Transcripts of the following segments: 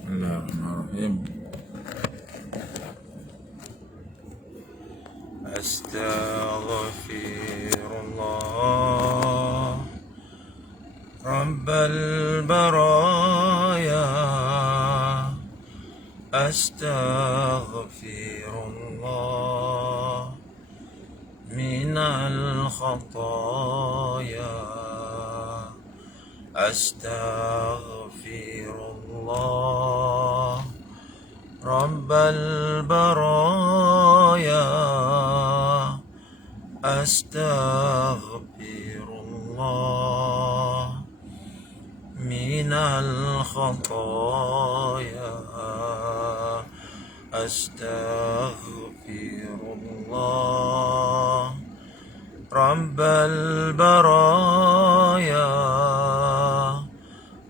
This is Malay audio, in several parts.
Bismillahirrahmanirrahim. Astaghfirullah Rabbal baraya. Astaghfirullah minal khataya. Astaghfirullah Rabbal baraya. Astaghfirullah minal khataya. Astaghfirullah Rabbal baraya.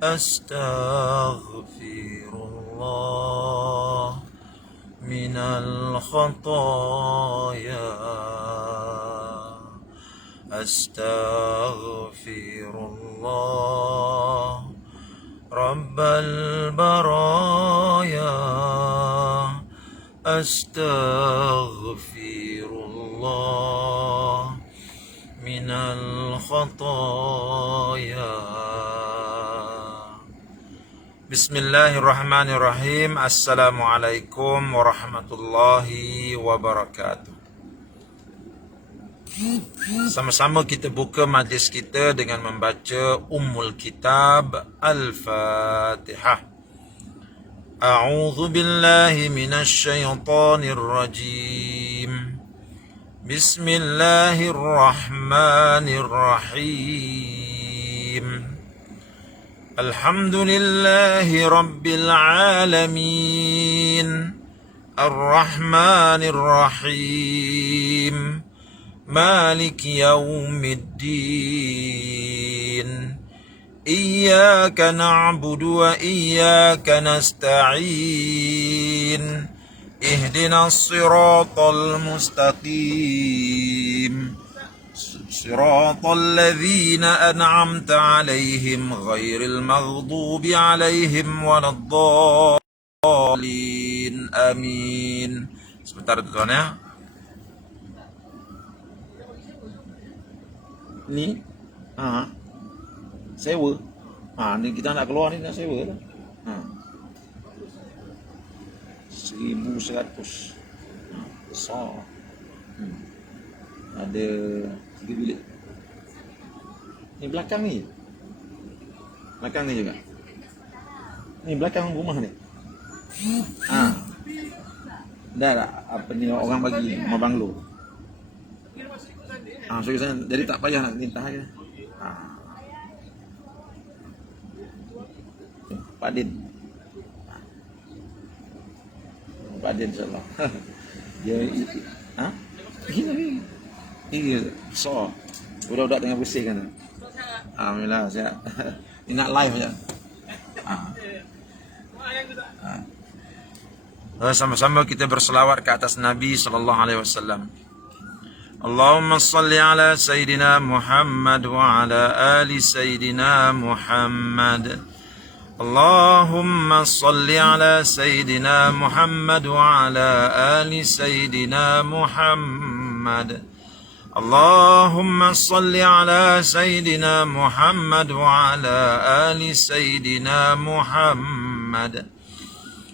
Astaghfirullah minal khataya. Astaghfirullah Rabbal baraya. Astaghfirullah minal khataya. Bismillahirrahmanirrahim. Assalamualaikum warahmatullahi wabarakatuh. Sama-sama kita buka majlis kita dengan membaca Ummul Kitab Al-Fatihah. A'udzu billahi minasy syaithanir rajim. Bismillahirrahmanirrahim. Alhamdulillahi rabbil alamin. Ar-Rahmanir Rahim. مالك يوم الدين. إياك نعبد وإياك نستعين. اهدنا الصراط المستقيم. صراط الذين أنعمت عليهم غير المغضوب عليهم ولا الضالين. آمين. Sebentar tuan ya. Ni sewa. Ni kita nak keluar ni nak sewa lah. 1,100. Besar. Ada 3 bilik. Ni belakang ni. Belakang ni juga. Ni belakang rumah ni. Dah tak apa ni orang bagi rumah banglo. So jadi tak payah nak lintah je. Pak Din. Pak Din insyaAllah. Dia Ini besar. Budak-budak tengah bersihkan. Alhamdulillah sihat. Ni nak live je. Sama-sama kita berselawat ke atas Nabi SAW. Allahumma salli ala Sayyidina Muhammad wa ala ali Sayyidina Muhammad. Allahumma salli ala Sayyidina Muhammad wa ala ali Sayyidina Muhammad. Allahumma salli ala Sayyidina Muhammad wa ala ali Sayyidina Muhammad.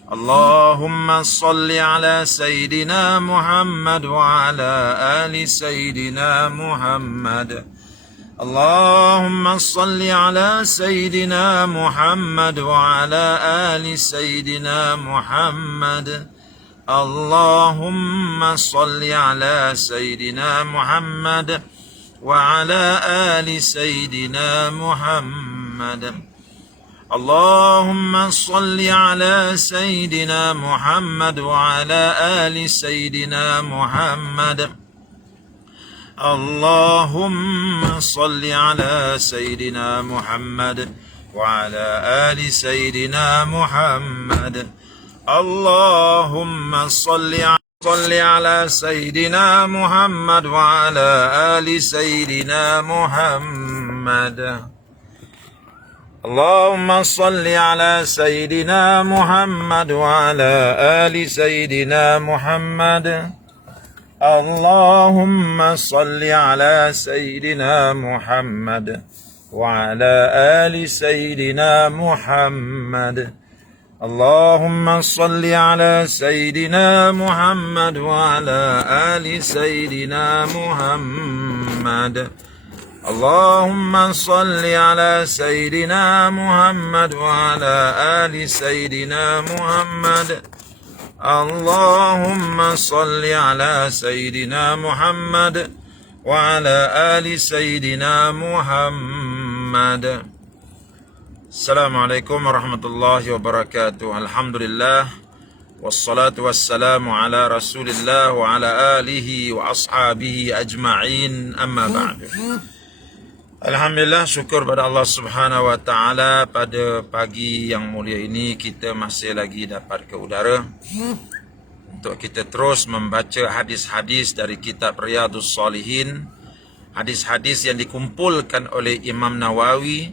اللهم صل على سيدنا محمد وعلى آل سيدنا محمد. اللهم صل على سيدنا محمد وعلى آل سيدنا محمد. اللهم صل على سيدنا محمد وعلى آل سيدنا محمد. اللهم صل على سيدنا محمد وعلى آل سيدنا محمد. اللهم صل على سيدنا محمد وعلى آل سيدنا محمد. اللهم صل على سيدنا محمد وعلى آل سيدنا محمد. اللهم صل على سيدنا محمد وعلى آل سيدنا محمد. اللهم صل على سيدنا محمد وعلى آل سيدنا محمد. اللهم صل على سيدنا محمد وعلى آل سيدنا محمد. اللهم صل على سيدنا محمد وعلى آل سيدنا محمد. اللهم صل على سيدنا محمد وعلى آل سيدنا محمد. Assalamualaikum warahmatullahi wabarakatuh. Alhamdulillah wassalatu wassalamu ala Rasulillah wa ala alihi wa ashabihi ajma'in, amma ba'du. Alhamdulillah, syukur pada Allah Subhanahu wa taala, pada pagi yang mulia ini kita masih lagi dapat ke udara untuk kita terus membaca hadis-hadis dari kitab Riyadhus Shalihin, hadis-hadis yang dikumpulkan oleh Imam Nawawi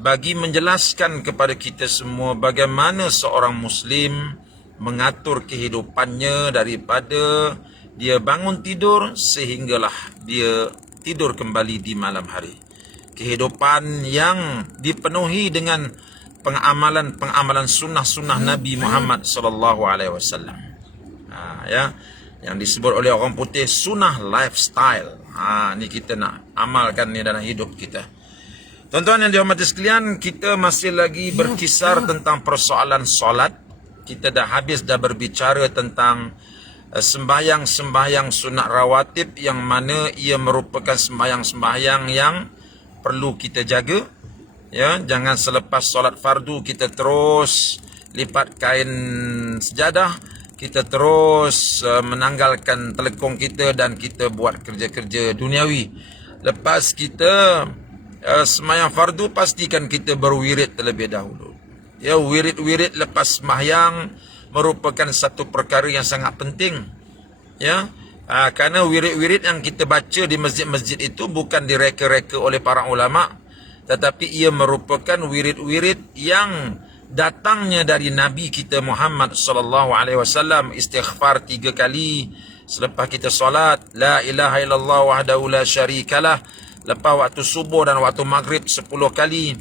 bagi menjelaskan kepada kita semua bagaimana seorang Muslim mengatur kehidupannya daripada dia bangun tidur sehinggalah dia tidur kembali di malam hari. Kehidupan yang dipenuhi dengan pengamalan sunnah-sunnah Nabi Muhammad sallallahu alaihi wasallam. Ya, yang disebut oleh orang putih sunnah lifestyle. Ni kita nak amalkan ni dalam hidup kita. Tuan-tuan yang dihormati sekalian, kita masih lagi berkisar tentang persoalan solat. Kita dah berbicara tentang sembahyang-sembahyang sunat rawatib, yang mana ia merupakan sembahyang-sembahyang yang perlu kita jaga. Ya, jangan selepas solat fardu kita terus lipat kain sejadah, kita terus menanggalkan telekong kita dan kita buat kerja-kerja duniawi. Lepas kita sembahyang fardu, pastikan kita berwirid terlebih dahulu. Ya, wirid-wirid lepas sembahyang merupakan satu perkara yang sangat penting. Ya, kerana wirid-wirid yang kita baca di masjid-masjid itu bukan direka-reka oleh para ulama, tetapi ia merupakan wirid-wirid yang datangnya dari Nabi kita Muhammad sallallahu alaihi wasallam. Istighfar 3 kali selepas kita solat, la ilaha illallah wahdahu la syarikalah. Lepas waktu subuh dan waktu maghrib 10 kali.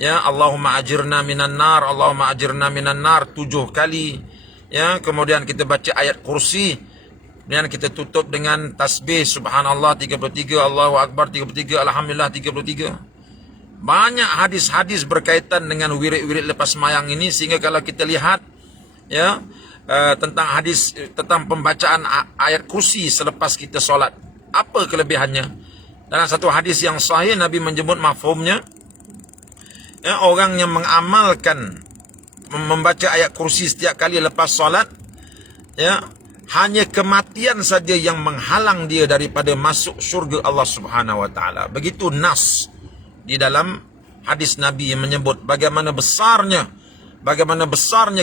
Ya, Allahumma ajirna minan nar, Allahumma ajirna minan nar 7 kali. Ya, kemudian kita baca ayat kursi. Kemudian kita tutup dengan tasbih subhanallah 33, Allahu akbar 33, alhamdulillah 33. Banyak hadis-hadis berkaitan dengan wirid-wirid lepas sembahyang ini, sehingga kalau kita lihat ya tentang hadis tentang pembacaan ayat kursi selepas kita solat, apa kelebihannya? Dalam satu hadis yang sahih, Nabi menyebut mafhumnya, ya, orang yang mengamalkan membaca ayat kursi setiap kali lepas solat, ya, hanya kematian saja yang menghalang dia daripada masuk syurga Allah Subhanahu wa taala. Begitu nas di dalam hadis Nabi yang menyebut bagaimana besarnya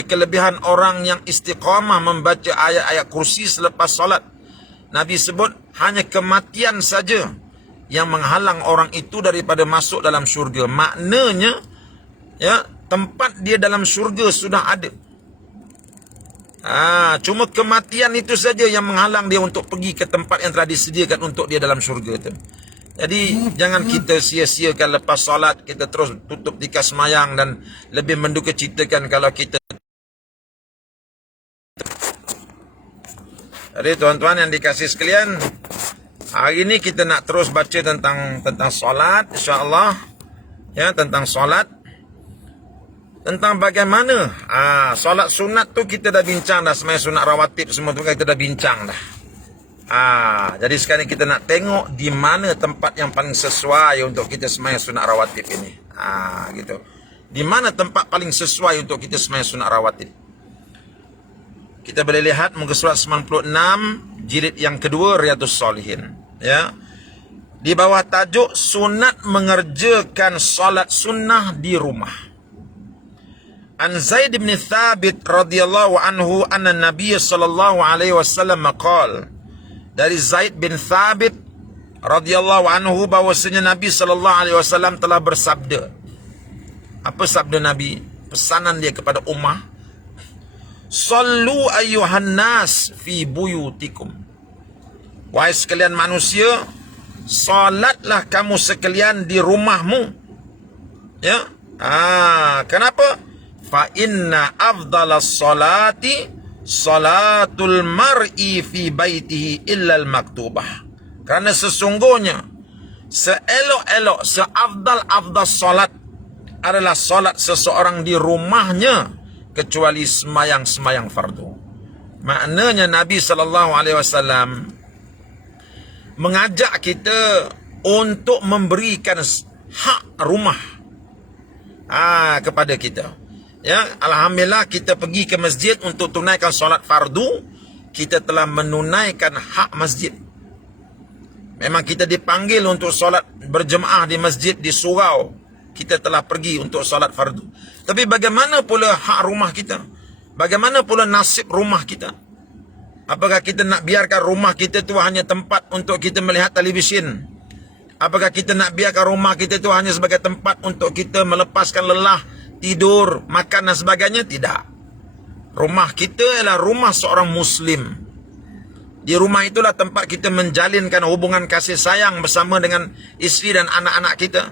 kelebihan orang yang istiqamah membaca ayat-ayat kursi selepas solat. Nabi sebut hanya kematian saja yang menghalang orang itu daripada masuk dalam syurga. Maknanya, ya, tempat dia dalam syurga sudah ada. Cuma kematian itu saja yang menghalang dia untuk pergi ke tempat yang telah disediakan untuk dia dalam syurga itu. Jadi jangan kita sia-siakan lepas solat kita terus tutup tikas semayang, dan lebih mendukacitakan kalau kita. Jadi tuan-tuan yang dikasih sekalian, hari ini kita nak terus baca tentang solat, insya-Allah. Ya, tentang solat. Tentang bagaimana solat sunat tu kita dah bincang dah, sembahyang sunat rawatib semua tu kita dah bincang dah. Jadi sekarang kita nak tengok di mana tempat yang paling sesuai untuk kita sembahyang sunat rawatib ini. Gitu. Di mana tempat paling sesuai untuk kita sembahyang sunat rawatib? Kita boleh lihat muka surat 96 jilid yang kedua Riyadhus Shalihin, ya. Di bawah tajuk sunat mengerjakan solat sunnah di rumah. An Zaid bin Thabit radhiyallahu anhu anna Nabiy sallallahu alaihi wasallam qala. Dari Zaid bin Thabit radhiyallahu anhu bahwasanya Nabi sallallahu alaihi wasallam telah bersabda. Apa sabda Nabi? Pesanan dia kepada ummah. Sallu ayyuhan nas fi buyutikum. Wahai sekalian manusia, salatlah kamu sekalian di rumahmu. Ya. Kenapa? Fa inna afdalas salati salatul mar'i fi baitihi illa al-maktubah. Kerana sesungguhnya seelok-elok, seafdal-afdal salat adalah salat seseorang di rumahnya, kecuali semayang-semayang fardu. Maknanya Nabi SAW mengajak kita untuk memberikan hak rumah kepada kita. Ya, alhamdulillah kita pergi ke masjid untuk tunaikan solat fardu, kita telah menunaikan hak masjid. Memang kita dipanggil untuk solat berjemaah di masjid, di surau, kita telah pergi untuk solat fardu. Tapi bagaimana pula hak rumah kita? Bagaimana pula nasib rumah kita? Apakah kita nak biarkan rumah kita tu hanya tempat untuk kita melihat televisyen? Apakah kita nak biarkan rumah kita tu hanya sebagai tempat untuk kita melepaskan lelah, tidur, makan dan sebagainya? Tidak. Rumah kita ialah rumah seorang Muslim. Di rumah itulah tempat kita menjalinkan hubungan kasih sayang bersama dengan isteri dan anak-anak kita.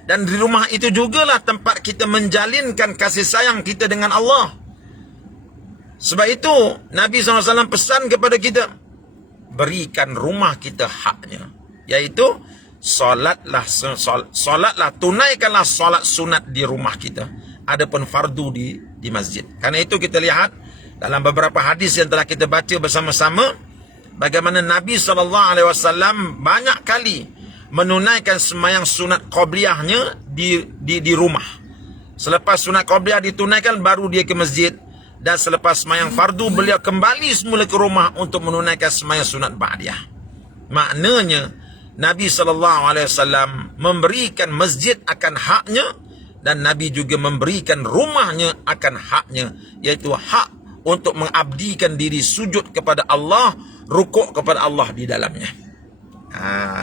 Dan di rumah itu jugalah tempat kita menjalinkan kasih sayang kita dengan Allah. Sebab itu Nabi SAW pesan kepada kita, berikan rumah kita haknya, iaitu solatlah, tunaikanlah solat sunat di rumah kita, adapun fardu di masjid. Karena itu kita lihat dalam beberapa hadis yang telah kita baca bersama-sama, bagaimana Nabi SAW banyak kali menunaikan sembahyang sunat qabliyahnya di rumah. Selepas sunat qabliyah ditunaikan, baru dia ke masjid. Dan selepas sembahyang fardu, beliau kembali semula ke rumah untuk menunaikan sembahyang sunat ba'diyah. Maknanya Nabi SAW memberikan masjid akan haknya, dan Nabi juga memberikan rumahnya akan haknya, iaitu hak untuk mengabdikan diri sujud kepada Allah, rukuk kepada Allah di dalamnya.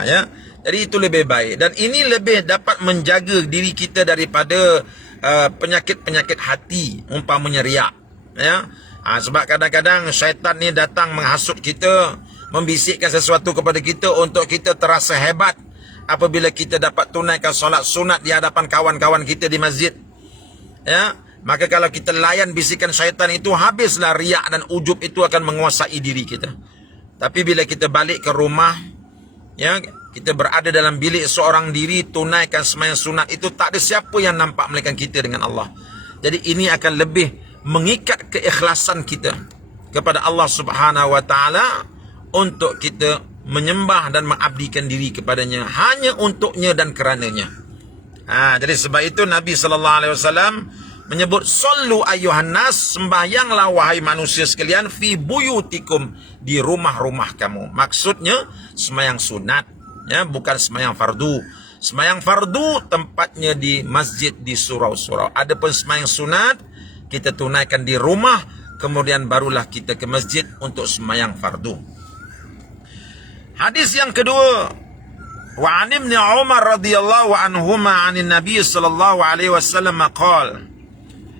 Ya. Jadi itu lebih baik, dan ini lebih dapat menjaga diri kita daripada penyakit-penyakit hati, umpamanya riak. Ya. Sebab kadang-kadang syaitan ni datang menghasut kita, membisikkan sesuatu kepada kita untuk kita terasa hebat apabila kita dapat tunaikan solat sunat di hadapan kawan-kawan kita di masjid. Ya, maka kalau kita layan bisikan syaitan itu, habislah riak dan ujub itu akan menguasai diri kita. Tapi bila kita balik ke rumah, ya, kita berada dalam bilik seorang diri, tunaikan sembahyang sunat itu, tak ada siapa yang nampak melainkan kita dengan Allah. Jadi ini akan lebih mengikat keikhlasan kita kepada Allah Subhanahu wa taala untuk kita menyembah dan mengabdikan diri kepadanya hanya untuknya dan kerananya. Jadi sebab itu Nabi SAW menyebut sallu ayyuhan nas, sembahyanglah wahai manusia sekalian, fi buyutikum, di rumah-rumah kamu. Maksudnya sembahyang sunat, ya, bukan sembahyang fardu. Sembahyang fardu tempatnya di masjid, di surau-surau. Adapun sembahyang sunat kita tunaikan di rumah, kemudian barulah kita ke masjid untuk sembahyang fardu. Hadis yang kedua, wa an Ibn Umar radhiyallahu anhuma 'anil Nabi sallallahu alaihi wasallam qala,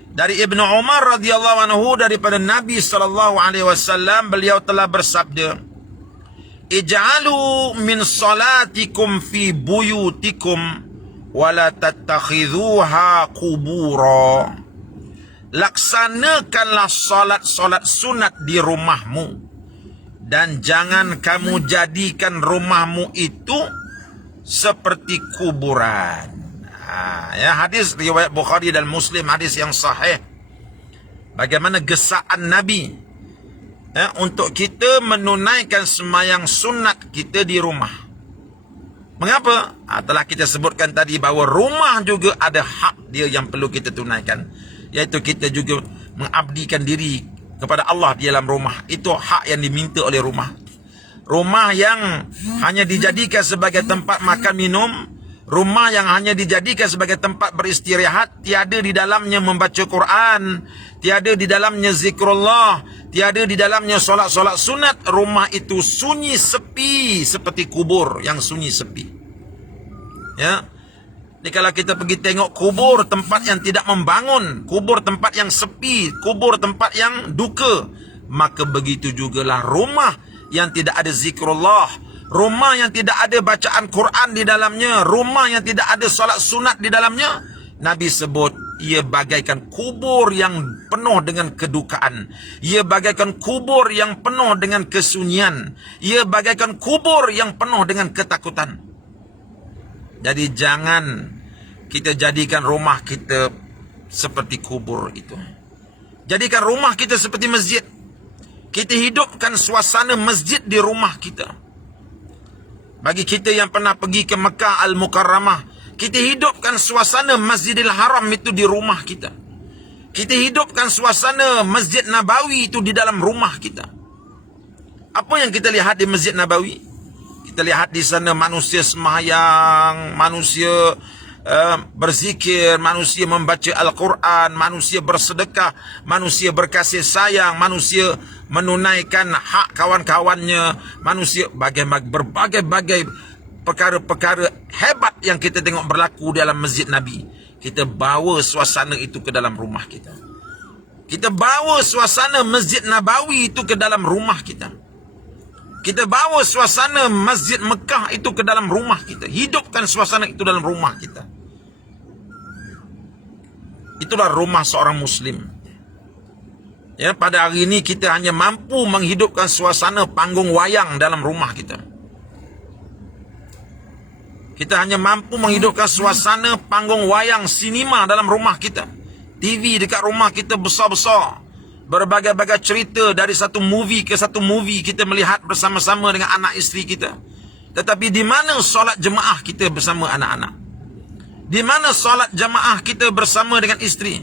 dari Ibnu Umar radhiyallahu anhu, daripada Nabi sallallahu alaihi wasallam, beliau telah bersabda, ij'alu min salatikum fi buyutikum wa la tattakhidhuha qubura. Laksanakanlah solat-solat sunat di rumahmu, dan jangan kamu jadikan rumahmu itu seperti kuburan. Ya, hadis riwayat Bukhari dan Muslim, hadis yang sahih. Bagaimana gesaan Nabi, ya, untuk kita menunaikan sembahyang sunat kita di rumah. Mengapa? Telah kita sebutkan tadi bahawa rumah juga ada hak dia yang perlu kita tunaikan, iaitu kita juga mengabdikan diri kepada Allah di dalam rumah. Itu hak yang diminta oleh rumah. Rumah yang hanya dijadikan sebagai tempat makan minum, rumah yang hanya dijadikan sebagai tempat beristirahat, tiada di dalamnya membaca Quran, tiada di dalamnya zikrullah, tiada di dalamnya solat-solat sunat, rumah itu sunyi sepi seperti kubur yang sunyi sepi. Ya. Ni kalau kita pergi tengok kubur tempat yang tidak membangun, kubur tempat yang sepi, kubur tempat yang duka, maka begitu jugalah rumah yang tidak ada zikrullah, rumah yang tidak ada bacaan Quran di dalamnya, rumah yang tidak ada solat sunat di dalamnya. Nabi sebut ia bagaikan kubur yang penuh dengan kedukaan. Ia bagaikan kubur yang penuh dengan kesunyian. Ia bagaikan kubur yang penuh dengan ketakutan. Jadi jangan kita jadikan rumah kita seperti kubur itu. Jadikan rumah kita seperti masjid. Kita hidupkan suasana masjid di rumah kita. Bagi kita yang pernah pergi ke Mekah Al-Mukarramah, kita hidupkan suasana Masjidil Haram itu di rumah kita. Kita hidupkan suasana Masjid Nabawi itu di dalam rumah kita. Apa yang kita lihat di Masjid Nabawi? Kita lihat di sana manusia sembahyang, manusia berzikir, manusia membaca Al-Quran, manusia bersedekah, manusia berkasih sayang, manusia menunaikan hak kawan-kawannya, manusia berbagai-bagai perkara-perkara hebat yang kita tengok berlaku dalam masjid Nabi. Kita bawa suasana itu ke dalam rumah kita. Kita bawa suasana Masjid Nabawi itu ke dalam rumah kita. Kita bawa suasana Masjid Mekah itu ke dalam rumah kita. Hidupkan suasana itu dalam rumah kita. Itulah rumah seorang Muslim. Ya, pada hari ini kita hanya mampu menghidupkan suasana panggung wayang dalam rumah kita. Kita hanya mampu menghidupkan suasana panggung wayang sinema dalam rumah kita. TV dekat rumah kita besar-besar. Berbagai-bagai cerita dari satu movie ke satu movie kita melihat bersama-sama dengan anak isteri kita. Tetapi di mana solat jemaah kita bersama anak-anak? Di mana solat jemaah kita bersama dengan isteri?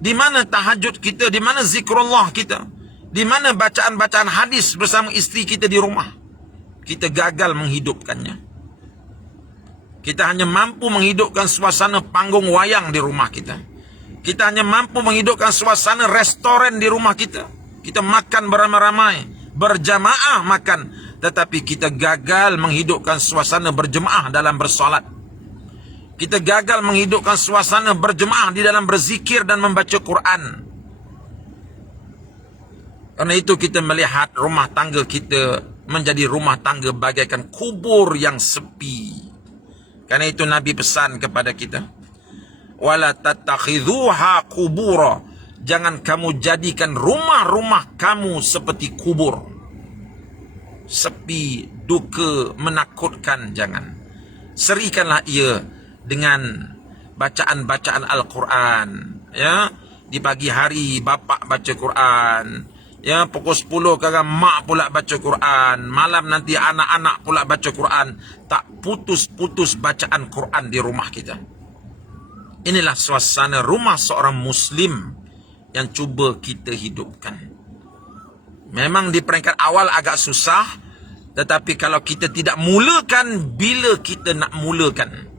Di mana tahajud kita? Di mana zikrullah kita? Di mana bacaan-bacaan hadis bersama isteri kita di rumah? Kita gagal menghidupkannya. Kita hanya mampu menghidupkan suasana panggung wayang di rumah kita. Kita hanya mampu menghidupkan suasana restoran di rumah kita. Kita makan beramai-ramai, berjamaah makan. Tetapi kita gagal menghidupkan suasana berjemaah dalam bersolat. Kita gagal menghidupkan suasana berjemaah di dalam berzikir dan membaca Quran. Karena itu kita melihat rumah tangga kita menjadi rumah tangga bagaikan kubur yang sepi. Karena itu Nabi pesan kepada kita, wala tattakhidhuha qubura. Jangan kamu jadikan rumah-rumah kamu seperti kubur. Sepi, duka, menakutkan, jangan. Serikanlah ia dengan bacaan-bacaan Al-Quran. Ya, di pagi hari bapa baca Quran. Ya, pukul 10 kadang mak pula baca Quran. Malam nanti anak-anak pula baca Quran. Tak putus-putus bacaan Quran di rumah kita. Inilah suasana rumah seorang Muslim yang cuba kita hidupkan. Memang di peringkat awal agak susah. Tetapi kalau kita tidak mulakan, bila kita nak mulakan?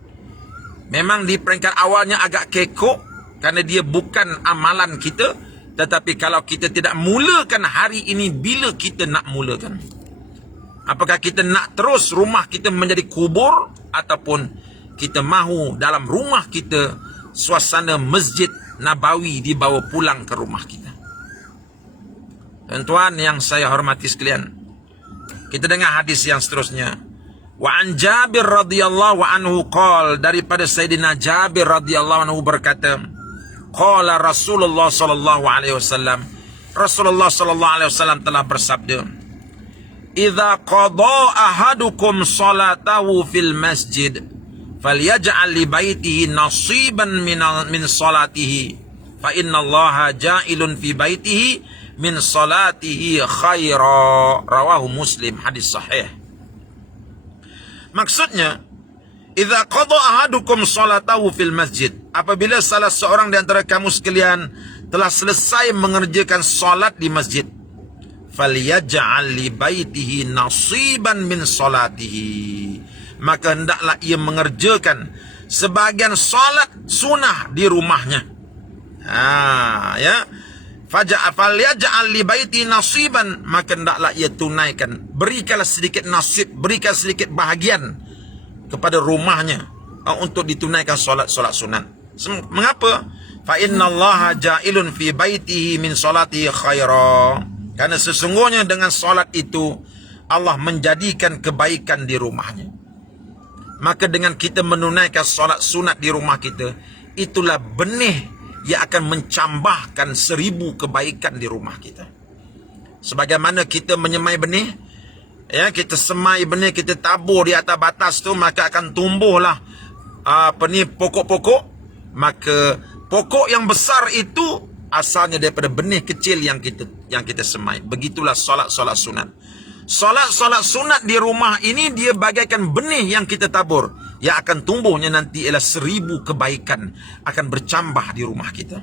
Memang di peringkat awalnya agak kekok. Kerana dia bukan amalan kita. Tetapi kalau kita tidak mulakan hari ini, bila kita nak mulakan? Apakah kita nak terus rumah kita menjadi kubur? Ataupun kita mahu dalam rumah kita suasana Masjid Nabawi dibawa pulang ke rumah kita? Tuan-tuan yang saya hormati sekalian, kita dengar hadis yang seterusnya. Wa an Jabir radhiyallahu anhu qala, daripada Sayyidina Jabir radhiyallahu anhu berkata, qala Rasulullah sallallahu alaihi wasallam, Rasulullah sallallahu alaihi wasallam telah bersabda, idza qada ahadukum salatahu fil masjid falyaj'al li baitihi nasiban min salatihi fa innallaha ja'ilun fi baitihi min salatihi khaira. Rawahu Muslim, hadis sahih. Maksudnya, idza qada ahadukum salatahu fil masjid, apabila salah seorang di antara kamu sekalian telah selesai mengerjakan salat di masjid, falyaj'al li baitihi nasiban min salatihi, maka hendaklah ia mengerjakan sebahagian salat sunnah di rumahnya. Ya. Falyaj'al li baiti nasiban, maka hendaklah ia tunaikan, berikanlah sedikit nasib, berikan sedikit bahagian kepada rumahnya, untuk ditunaikan solat sunat. Mengapa? Fa innallaha ja'ilun fi baitihi min salati khaira. Karena sesungguhnya dengan solat itu Allah menjadikan kebaikan di rumahnya. Maka dengan kita menunaikan solat sunat di rumah kita, itulah benih yang akan mencambahkan 1000 kebaikan di rumah kita. Sebagaimana kita menyemai benih, ya, kita semai benih, kita tabur di atas batas tu, maka akan tumbuhlah pokok-pokok. Maka pokok yang besar itu asalnya daripada benih kecil yang kita semai. Begitulah solat sunat. Solat sunat di rumah ini dia bagaikan benih yang kita tabur, yang akan tumbuhnya nanti ialah 1000 kebaikan akan bercambah di rumah kita.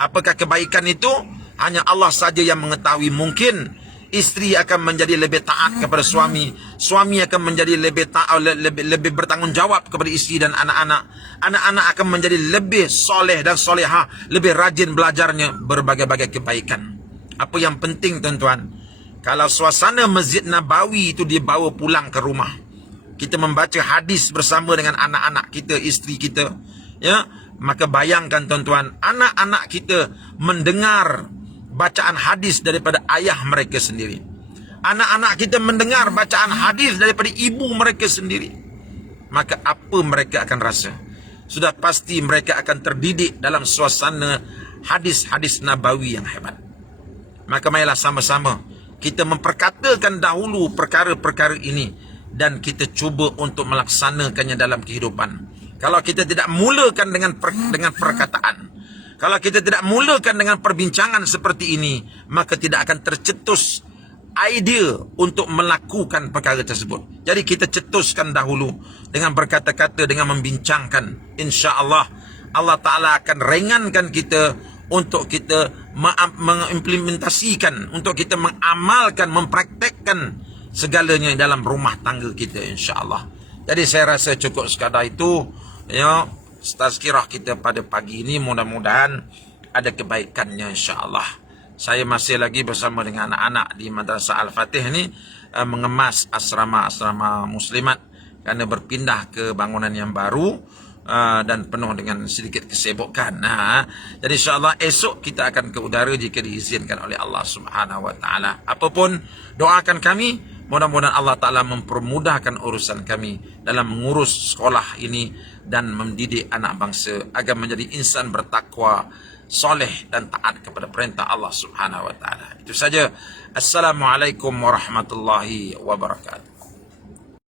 Apakah kebaikan itu? Hanya Allah saja yang mengetahui. Mungkin isteri akan menjadi lebih taat kepada suami, suami akan menjadi lebih bertanggungjawab kepada isteri dan anak-anak, anak-anak akan menjadi lebih soleh dan solehah, lebih rajin belajarnya, berbagai-bagai kebaikan. Apa yang penting tuan-tuan, kalau suasana Masjid Nabawi itu dibawa pulang ke rumah, kita membaca hadis bersama dengan anak-anak kita, isteri kita, ya, maka bayangkan tuan-tuan, anak-anak kita mendengar bacaan hadis daripada ayah mereka sendiri. Anak-anak kita mendengar bacaan hadis daripada ibu mereka sendiri. Maka apa mereka akan rasa? Sudah pasti mereka akan terdidik dalam suasana hadis-hadis Nabawi yang hebat. Maka marilah sama-sama kita memperkatakan dahulu perkara-perkara ini dan kita cuba untuk melaksanakannya dalam kehidupan. Kalau kita tidak mulakan dengan perkataan, kalau kita tidak mulakan dengan perbincangan seperti ini, maka tidak akan tercetus idea untuk melakukan perkara tersebut. Jadi kita cetuskan dahulu dengan berkata-kata, dengan membincangkan. InsyaAllah Allah Ta'ala akan ringankan kita untuk kita mengimplementasikan, untuk kita mengamalkan, mempraktekkan segalanya dalam rumah tangga kita, insyaAllah. Jadi saya rasa cukup sekadar itu, ya, tazkirah kita pada pagi ini. Mudah-mudahan ada kebaikannya, insyaAllah. Saya masih lagi bersama dengan anak-anak di Madrasah Al-Fatih ni, mengemas asrama muslimat kerana berpindah ke bangunan yang baru dan penuh dengan sedikit kesibukan. Jadi insyaAllah esok kita akan ke udara jika diizinkan oleh Allah Subhanahu Wa Taala. Apapun, doakan kami, mudah-mudahan Allah Ta'ala mempermudahkan urusan kami dalam mengurus sekolah ini dan mendidik anak bangsa agar menjadi insan bertakwa, soleh dan taat kepada perintah Allah Subhanahu Wa Taala. Itu saja. Assalamualaikum warahmatullahi wabarakatuh.